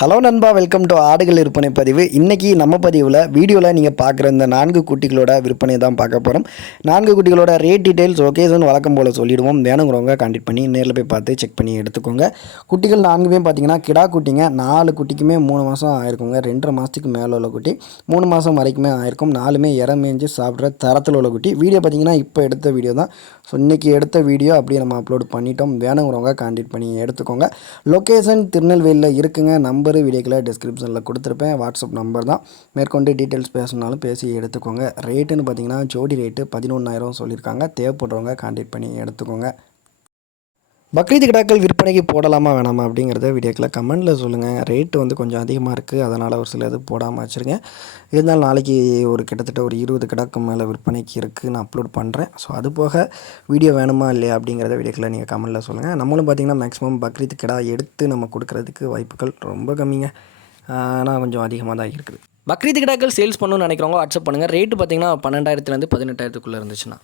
Hello நண்பா welcome to ஆடுகள் விற்பனை பதிவு. இன்றைக்கி நம்ம பதிவில் வீடியோவில் நீங்கள் பார்க்குற இந்த நான்கு குட்டிகளோட விற்பனை தான் பார்க்க போகிறோம் நான்கு குட்டிகளோட ரேட் டீட்டெயில்ஸ் லொகேஷன் வழக்கம் போல் சொல்லிடுவோம். வேணுங்கிறவங்க கான்டெக்ட் பண்ணி நேரில் போய் பார்த்து செக் பண்ணி எடுத்துக்கோங்க. குட்டிகள் நான்குமே பார்த்தீங்கன்னா கிடா குட்டிங்க நாலு குட்டிக்குமே மூணு மாதம் ஆயிருக்குங்க. ரெண்டரை மாதத்துக்கு மேலே உள்ள குட்டி மூணு மாதம் வரைக்குமே ஆயிருக்கும். நாலுமே இறம் மேஞ்சு சாப்பிட்ற தரத்தில் உள்ள குட்டி. வீடியோ பார்த்தீங்கன்னா இப்போ எடுத்த வீடியோ தான். ஸோ இன்றைக்கி எடுத்த வீடியோ அப்படியே நம்ம அப்லோட் பண்ணிட்டோம். வேணுங்கிறவங்க கான்டெக்ட் பண்ணி எடுத்துக்கோங்க. லொக்கேஷன் திருநெல்வேலியில் இருக்குங்க. நம்பரு வீடியோக்கில் டிஸ்கிரிப்ஷனில் கொடுத்துருப்பேன். வாட்ஸ்அப் நம்பர் தான். மேற்கொண்டு டீட்டெயில்ஸ் பேசணுனாலும் பேசி எடுத்துக்கோங்க. ரேட்டுன்னு பார்த்தீங்கன்னா ஜோடி ரேட்டு பதினொன்றாயிரம் சொல்லியிருக்காங்க. தேவைப்படுறவங்க கான்டெக்ட் பண்ணி எடுத்துக்கோங்க. பக்ரீத் கிடாக்கள் விற்பனைக்கு போடலாமா வேணாமா அப்படிங்கிறத வீடியோக்கில் கமெண்ட்டில் சொல்லுங்கள் ரேட்டு வந்து கொஞ்சம் அதிகமாக இருக்குது அதனால் ஒரு சில இது போடாமல் வச்சுருங்க. இருந்தாலும் நாளைக்கு ஒரு கிட்டத்தட்ட ஒரு இருபது கிடாக்கு மேலே விற்பனைக்கு இருக்குது நான் அப்லோட் பண்ணுறேன் ஸோ அது போக வீடியோ வேணுமா இல்லையா அப்படிங்கிறத வீடியோக்கில் நீங்கள் கமெண்ட்டில் சொல்லுங்கள் நம்மளும் பார்த்திங்கன்னா மேக்ஸிமம் பக்ரீத் கிடா எடுத்து நம்ம கொடுக்குறதுக்கு வாய்ப்புகள் ரொம்ப கம்மிங்க. ஆனால் கொஞ்சம் அதிகமாக தான் இருக்குது. பக்ரீத் கிடாக்கள் சேல்ஸ் பண்ணணும்னு நினைக்கிறவங்க வாட்ஸ்அப் பண்ணுங்கள் ரேட்டு பார்த்தீங்கன்னா பன்னெண்டாயிரத்துலேருந்து பதினெட்டாயிரத்துக்குள்ளே இருந்துச்சுன்னா.